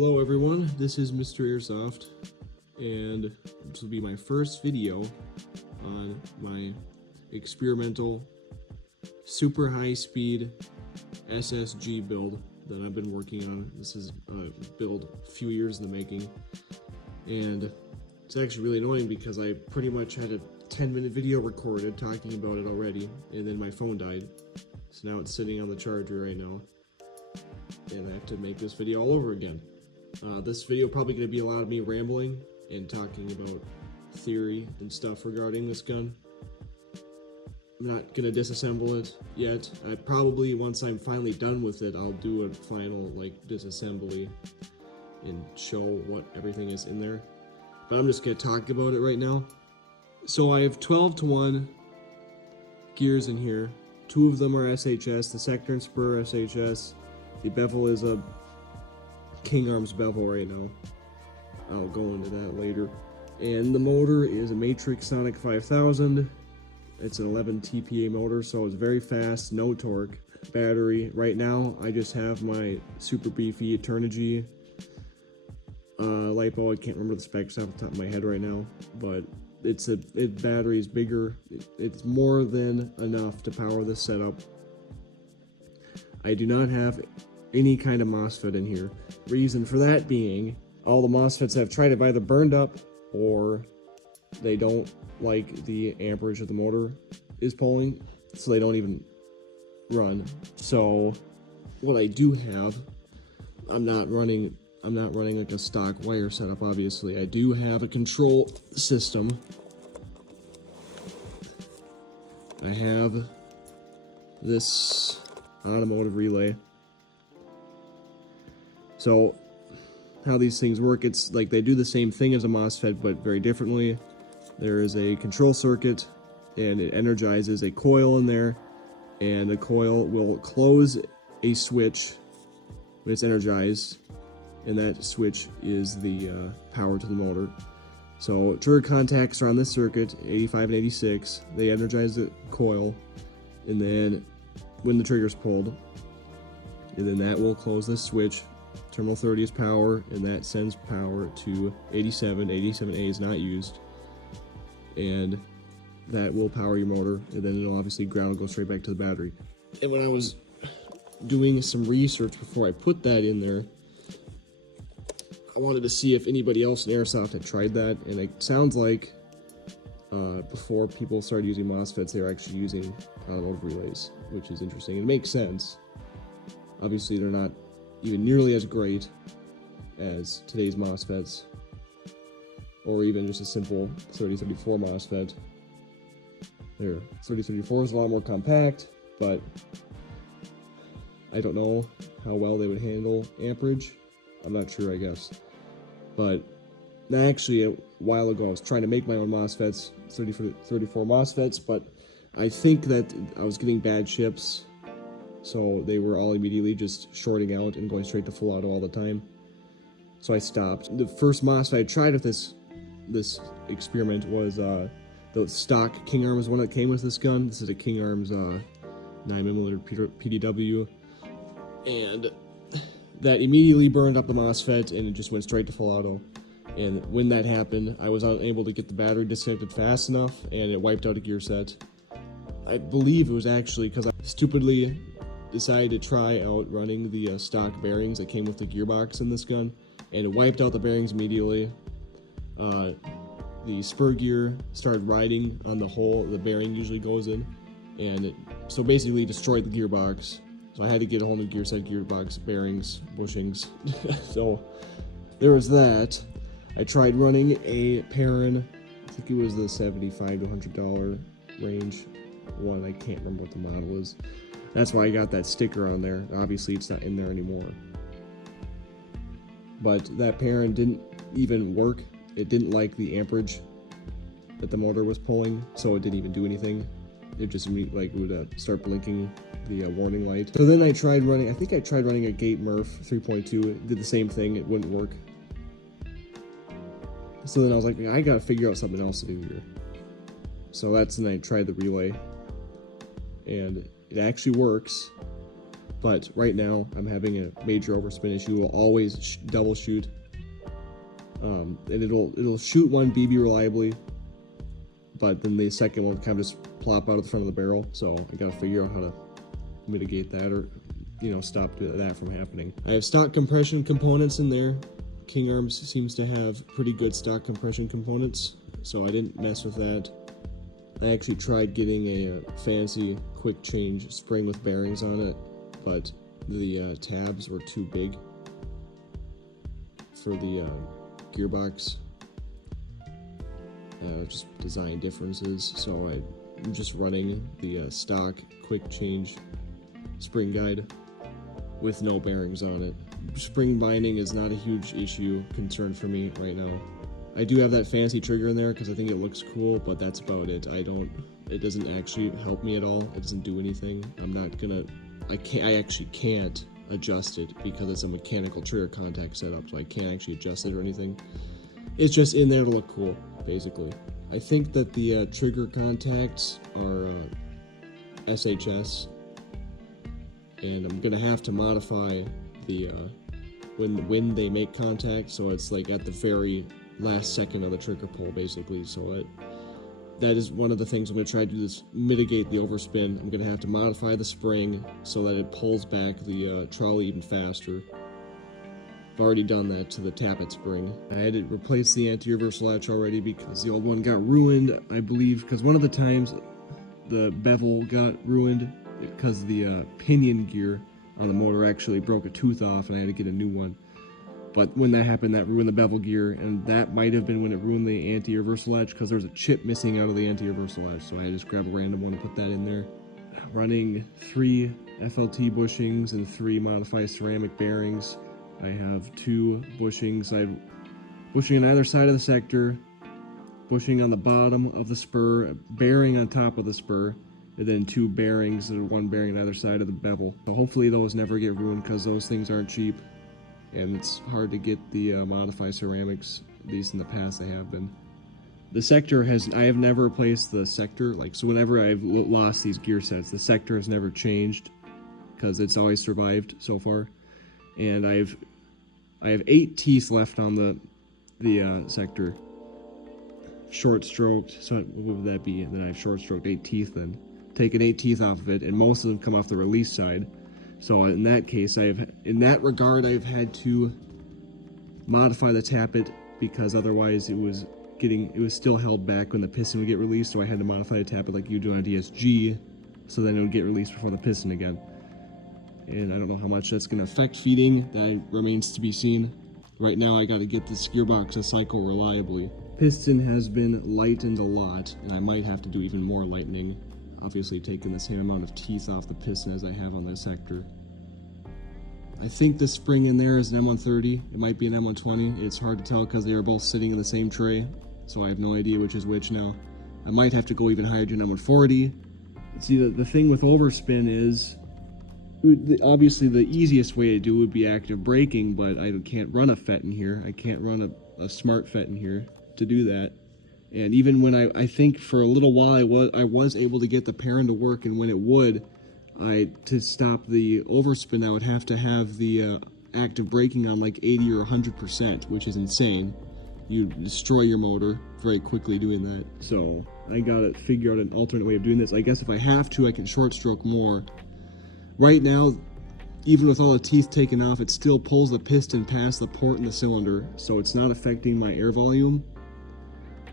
Hello everyone, this is Mr. Airsoft, and this will be my first video on my experimental super high-speed SSG build that I've been working on. This is a build a few years in the making, and it's actually really annoying because I pretty much had a 10-minute video recorded talking about it already, and then my phone died, so now it's sitting on the charger right now, and I have to make this video all over again. This video probably going to be a lot of me rambling and talking about theory and stuff regarding this gun. I'm not going to disassemble it yet. I probably, once I'm finally done with it, I'll do a final disassembly and show what everything is in there. But I'm just going to talk about it right now. So I have 12-to-1 gears in here. 2 of them are SHS, the sector and spur SHS. The bevel is a King Arms bevel right now. I'll go into that later. And the motor is a Matrix Sonic 5000. It's an 11 TPA motor, so it's very fast, no torque. Battery, right now I just have my super beefy Eternigy LiPo. I can't remember the specs off the top of my head right now, but its battery is bigger. It's more than enough to power this setup. I do not have any kind of MOSFET in here. Reason for that being, all the MOSFETs I've tried have either burned up or they don't like the amperage that the motor is pulling, so they don't even run. So what I do have, I'm not running like a stock wire setup, obviously. I do have a control system. I have this automotive relay. So how these things work, it's like they do the same thing as a MOSFET but very differently. There is a control circuit and it energizes a coil in there, and the coil will close a switch when it's energized, and that switch is the power to the motor. So trigger contacts are on this circuit, 85 and 86. They energize the coil, and then when the trigger's pulled, and then that will close this switch. Terminal 30 is power, and that sends power to 87. 87A is not used, and that will power your motor, and then it'll obviously ground, go straight back to the battery. And when I was doing some research before I put that in there, I wanted to see if anybody else in Airsoft had tried that, and it sounds like before people started using MOSFETs, they were actually using automotive relays, which is interesting. It makes sense. Obviously, they're not even nearly as great as today's MOSFETs, or even just a simple 3034 MOSFET. There, 3034 is a lot more compact, but I don't know how well they would handle amperage. I'm not sure, I guess. But actually, a while ago, I was trying to make my own MOSFETs, 3034 MOSFETs, but I think that I was getting bad chips, so they were all immediately just shorting out and going straight to full auto all the time. So I stopped. The first MOSFET I tried with this experiment was the stock King Arms one that came with this gun. This is a King Arms 9mm PDW, and that immediately burned up the MOSFET and it just went straight to full auto. And when that happened, I was unable to get the battery disconnected fast enough, and it wiped out a gear set. I believe it was actually because I stupidly decided to try out running the stock bearings that came with the gearbox in this gun, and it wiped out the bearings immediately. The spur gear started riding on the hole the bearing usually goes in, and it so basically destroyed the gearbox. So I had to get a whole new gear set, gearbox, bearings, bushings. So there was that. I tried running a Perrin, I think it was the $75 to $100 range one. I can't remember what the model is. That's why I got that sticker on there. Obviously, it's not in there anymore. But that Perrin didn't even work. It didn't like the amperage that the motor was pulling, so it didn't even do anything. It just would start blinking the warning light. So then I tried running, I think I tried running a Gate Murph 3.2. It did the same thing. It wouldn't work. So then I was like, I gotta figure out something else to do here. So that's when I tried the relay, and it actually works. But right now, I'm having a major overspin issue. Will always double shoot, and it'll shoot one BB reliably, but then the second one kind of just plop out of the front of the barrel. So I gotta figure out how to mitigate that, or stop that from happening. I have stock compression components in there. King Arms seems to have pretty good stock compression components, so I didn't mess with that. I actually tried getting a fancy quick change spring with bearings on it, but the tabs were too big for the gearbox. Just design differences, so I'm just running the stock quick change spring guide with no bearings on it. Spring binding is not a huge concern for me right now. I do have that fancy trigger in there because I think it looks cool, but that's about it. It doesn't actually help me at all. It doesn't do anything. I actually can't adjust it because it's a mechanical trigger contact setup, so I can't actually adjust it or anything. It's just in there to look cool, basically. I think that the trigger contacts are SHS, and I'm gonna have to modify the when they make contact, so it's like at the very last second of the trigger pull, basically. So that is one of the things I'm going to try to do, is mitigate the overspin. I'm going to have to modify the spring so that it pulls back the trolley even faster. I've already done that to the tappet spring. I had to replace the anti-reverse latch already because the old one got ruined, I believe, because one of the times the bevel got ruined because the pinion gear on the motor actually broke a tooth off, and I had to get a new one. But when that happened, that ruined the bevel gear, and that might have been when it ruined the anti-reversal latch, because there was a chip missing out of the anti-reversal latch, so I had to just grab a random one and put that in there. Running 3 FLT bushings and 3 modified ceramic bearings. I have 2 bushings. I have bushing on either side of the sector, bushing on the bottom of the spur, bearing on top of the spur, and then 2 bearings, and 1 bearing on either side of the bevel. So hopefully those never get ruined, because those things aren't cheap. And it's hard to get the modified ceramics, at least in the past they have been. The sector I have never replaced the sector, so whenever I've lost these gear sets, the sector has never changed, because it's always survived so far. And I have 8 teeth left on the sector. Short stroked, so what would that be? And then I've short stroked 8 teeth then. Taken 8 teeth off of it, and most of them come off the release side. So in that case, in that regard, I've had to modify the tappet, because otherwise it was still held back when the piston would get released, so I had to modify the tappet like you do on a DSG, so then it would get released before the piston again. And I don't know how much that's going to affect feeding. That remains to be seen. Right now I got to get this gearbox to cycle reliably. Piston has been lightened a lot, and I might have to do even more lightening. Obviously taking the same amount of teeth off the piston as I have on this sector. I think the spring in there is an M130. It might be an M120. It's hard to tell because they are both sitting in the same tray, so I have no idea which is which now. I might have to go even higher to an M140. See, the thing with overspin is, obviously the easiest way to do it would be active braking, but I can't run a FET in here. I can't run a smart FET in here to do that. And even when I think for a little while I was able to get the parent to work, and when it would, to stop the overspin I would have to have the active braking on like 80 or 100%, which is insane. You destroy your motor very quickly doing that. So I gotta figure out an alternate way of doing this. I guess if I have to, I can short stroke more. Right now, even with all the teeth taken off, it still pulls the piston past the port in the cylinder, so it's not affecting my air volume.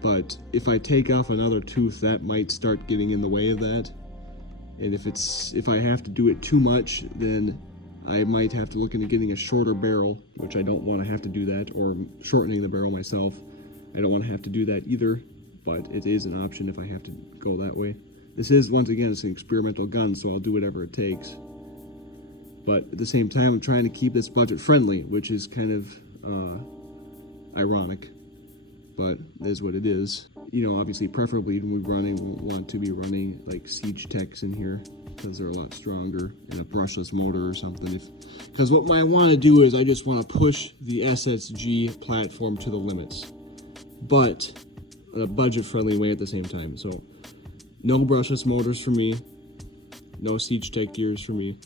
But if I take off another tooth, that might start getting in the way of that. And if I have to do it too much, then I might have to look into getting a shorter barrel, which I don't want to have to do that, or shortening the barrel myself. I don't want to have to do that either, but it is an option if I have to go that way. This is, once again, it's an experimental gun, so I'll do whatever it takes. But at the same time, I'm trying to keep this budget friendly, which is kind of ironic. But it is what it is. You know, obviously, preferably when we're running, we'll want to be running like Siege Techs in here, because they're a lot stronger, and a brushless motor or something. Because what I want to do is I just want to push the SSG platform to the limits, but in a budget-friendly way at the same time. So no brushless motors for me, no Siege Tech gears for me.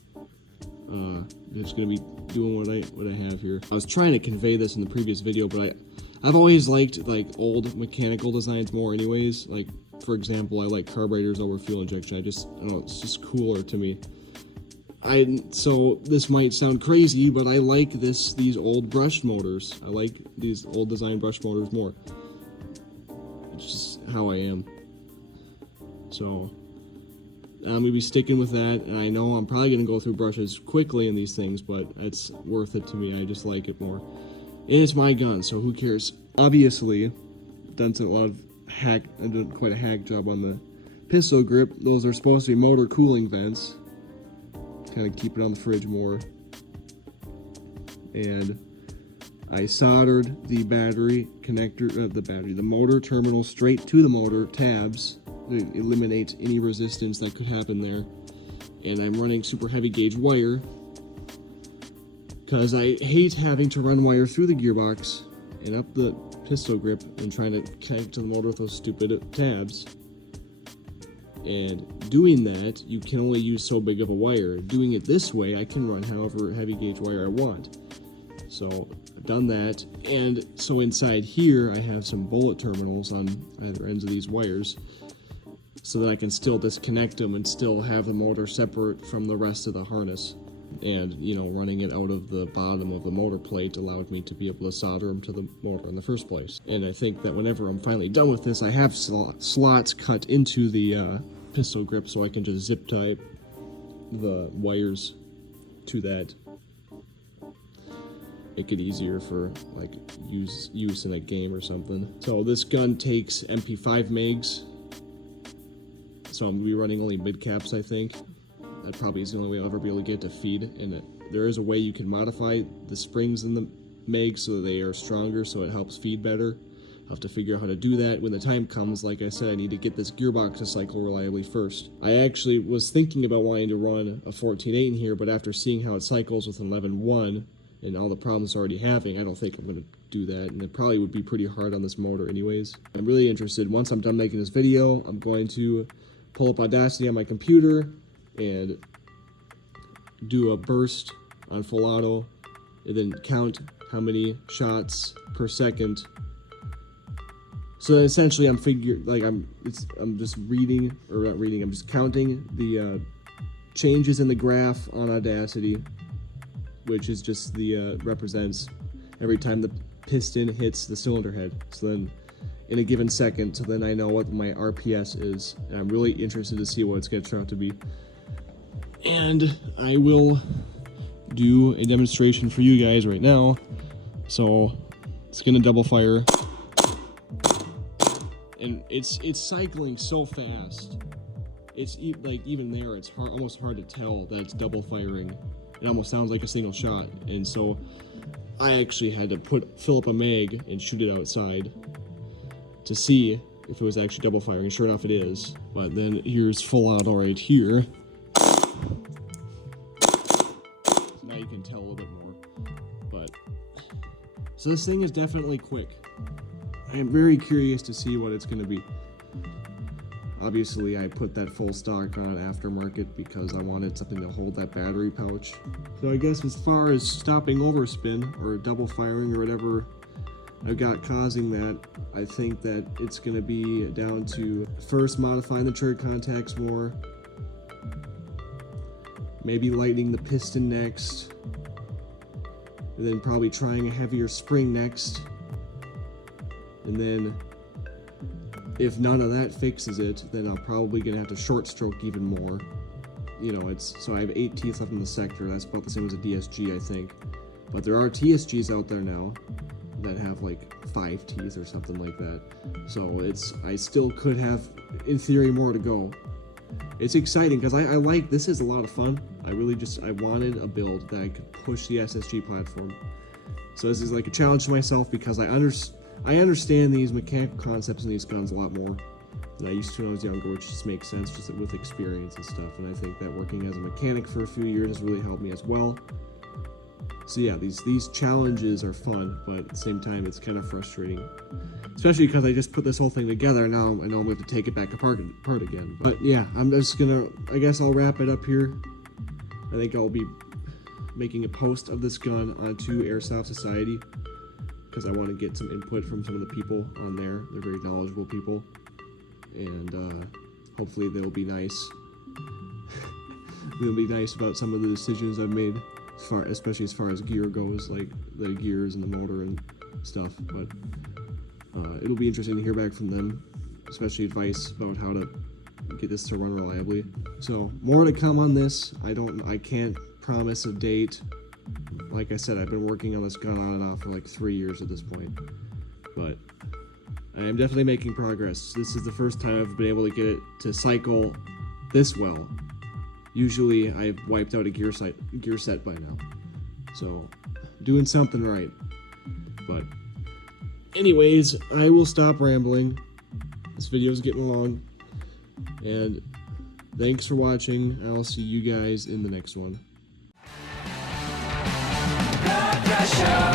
just gonna be doing what I have here. I was trying to convey this in the previous video, but I've always liked like old mechanical designs more anyways. Like, for example, I like carburetors over fuel injection. I don't know, it's just cooler to me. So this might sound crazy, but I like these old brushed motors. I like these old design brushed motors more. It's just how I am. So I'm gonna be sticking with that, and I know I'm probably gonna go through brushes quickly in these things, but it's worth it to me. I just like it more. And it's my gun, so who cares? Obviously, I've done quite a hack job on the pistol grip. Those are supposed to be motor cooling vents. Kind of keep it on the fridge more. And I soldered the battery connector, the motor terminal straight to the motor tabs to eliminate any resistance that could happen there. And I'm running super heavy gauge wire because I hate having to run wire through the gearbox and up the pistol grip and trying to connect to the motor with those stupid tabs. And doing that, you can only use so big of a wire. Doing it this way, I can run however heavy gauge wire I want. So I've done that, and so inside here I have some bullet terminals on either ends of these wires so that I can still disconnect them and still have the motor separate from the rest of the harness. And, you know, running it out of the bottom of the motor plate allowed me to be able to solder them to the motor in the first place. And I think that whenever I'm finally done with this, I have slots cut into the pistol grip so I can just zip tie the wires to that. Make it easier for like use in a game or something. So this gun takes MP5 mags, so I'm gonna be running only mid caps, I think. That probably is the only way I'll ever be able to get to feed. And there is a way you can modify the springs in the mag so that they are stronger, so it helps feed better. I'll have to figure out how to do that when the time comes. Like I said, I need to get this gearbox to cycle reliably first. I actually was thinking about wanting to run a 14.8 in here, but after seeing how it cycles with an 11.1 and all the problems it's already having, I don't think I'm going to do that, and it probably would be pretty hard on this motor anyways. I'm really interested. Once I'm done making this video, I'm going to pull up Audacity on my computer and do a burst on full auto, and then count how many shots per second. So then essentially I'm just reading, or not reading, I'm just counting the changes in the graph on Audacity, which is just represents every time the piston hits the cylinder head. So then in a given second, so then I know what my RPS is, and I'm really interested to see what it's going to turn out to be. And I will do a demonstration for you guys right now. So it's gonna double fire, and it's cycling so fast. It's like even there, it's almost hard to tell that it's double firing. It almost sounds like a single shot, and so I actually had to fill up a mag and shoot it outside to see if it was actually double firing. And sure enough, it is. But then here's full auto right here. Now you can tell a little bit more. But so this thing is definitely quick. I am very curious to see what it's going to be. Obviously, I put that full stock on aftermarket because I wanted something to hold that battery pouch. So I guess as far as stopping overspin or double firing or whatever I've got causing that, I think that it's going to be down to first modifying the trigger contacts more, maybe lightening the piston next, and then probably trying a heavier spring next, and then if none of that fixes it, then I'm probably gonna have to short stroke even more. You know, so I have 8 teeth left in the sector. That's about the same as a DSG, I think. But there are TSGs out there now that have like 5 teeth or something like that. So I still could have, in theory, more to go. It's exciting because I like, this is a lot of fun. I wanted a build that I could push the SSG platform. So this is like a challenge to myself because I understand these mechanical concepts in these guns a lot more than I used to when I was younger, which just makes sense just with experience and stuff. And I think that working as a mechanic for a few years has really helped me as well. So yeah, these challenges are fun, but at the same time, it's kind of frustrating. Especially because I just put this whole thing together, and now I know I'm going to have to take it back apart again. But yeah, I guess I'll wrap it up here. I think I'll be making a post of this gun onto Airsoft Society, because I want to get some input from some of the people on there. They're very knowledgeable people, and hopefully they'll be nice. They'll be nice about some of the decisions I've made, especially as far as gear goes, like the gears and the motor and stuff. But it'll be interesting to hear back from them, especially advice about how to get this to run reliably. So more to come on this. I can't promise a date. Like I said, I've been working on this gun on and off for like 3 years at this point, but I am definitely making progress. This is the first time I've been able to get it to cycle this well. Usually I've wiped out a gear set by now, so doing something right. But anyways, I will stop rambling. This video is getting long, and thanks for watching. I'll see you guys in the next one. Pressure.